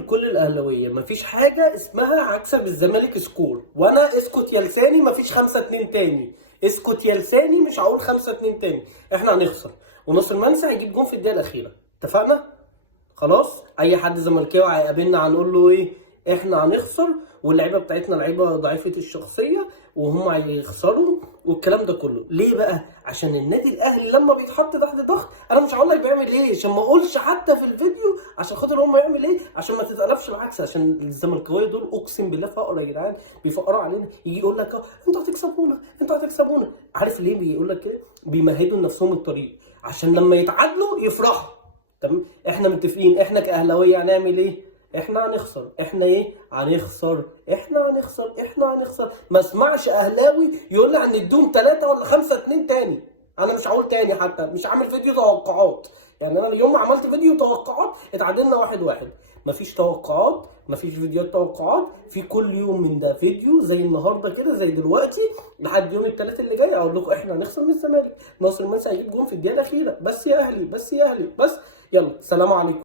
لكل الاهلاويه، مفيش حاجه اسمها هكسب الزمالك سكور، وانا اسكت يا لساني مفيش 5-2 تاني، اسكت يا لساني مش هقول 5-2 تاني. احنا هنخسر وناصر منسي هيجيب جون في الدقيقه الاخيره، اتفقنا؟ خلاص. اي حد زملكاوي هيقابلنا هنقول له ايه؟ احنا هنخسر واللعيبه بتاعتنا لعيبه ضعيفه الشخصيه وهم هيخسروا والكلام ده كله. ليه بقى؟ عشان النادي الاهلي لما بيتحط تحت ضغط، انا مش هقول لك بيعمل ايه عشان ما اقولش حتى في الفيديو، عشان خاطر هم يعمل ايه، عشان ما تتقلبش العكس. عشان الزملكاويه دول اقسم بالله فقر يا جدعان، بيفقروا علينا. يجي يقول لك انتوا هتكسبونا، انتوا هتكسبونا. عارف ليه بيقول لك كده؟ بيمهدوا لنفسهم الطريق عشان لما يتعادلوا يفرحوا. تمام؟ احنا متفقين، احنا كاهلاويه هنعمل ايه؟ احنا هنخسر. احنا ايه؟ هنخسر. احنا هنخسر. احنا هنخسر. ما اسمعش اهلاوي يقول لي هنديهم 3 ولا 5-2 تاني. انا مش هقول تاني، حتى مش عامل فيديو توقعات. يعني انا اليوم عملت فيديو توقعات اتعادلنا 1-1. مفيش توقعات، مفيش فيديوهات توقعات. في كل يوم من ده فيديو زي النهارده كده، زي دلوقتي لحد يوم الثلاث اللي جاي اقول لكم احنا هنخسر من الزمالك، ناصر منسي هيجيب جون في الدقيقه الاخيره، بس يا اهلي، بس يا اهلي، بس. يلا سلام عليكم.